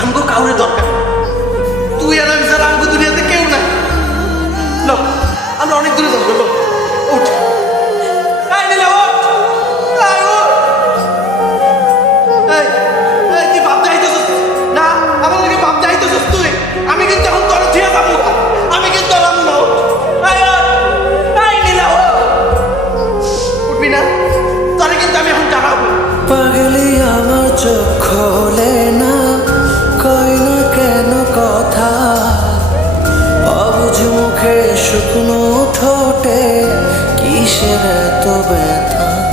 আমগো কাউরে দরকার, তুই আর আমি ছাড়া আমগো দুনিয়াতে কেউ নাই। লো, আমরা অনেক দূরে যাবো। লো, উঠ। এই নীলা, উঠ। এই, উঠ। এই, এই, তুই ভাবতে আইতেছিস না? আমার লাগে ভাবতে আইতেছিস তুই? আমি কিন্তু এখন তোর থিয়া যাবো না। আমি কিন্তু আর আমু না। এই, উঠ। এই নীলা, উঠ। উঠবি না? তোরে কিন্তু আমি এখন জানাবো। পাগলি আমার চোখ খোলে না, কয় না কেন কথা, অবুঝ মুখে শুকনো ঠোঁটে কিসের এত ব্যথা।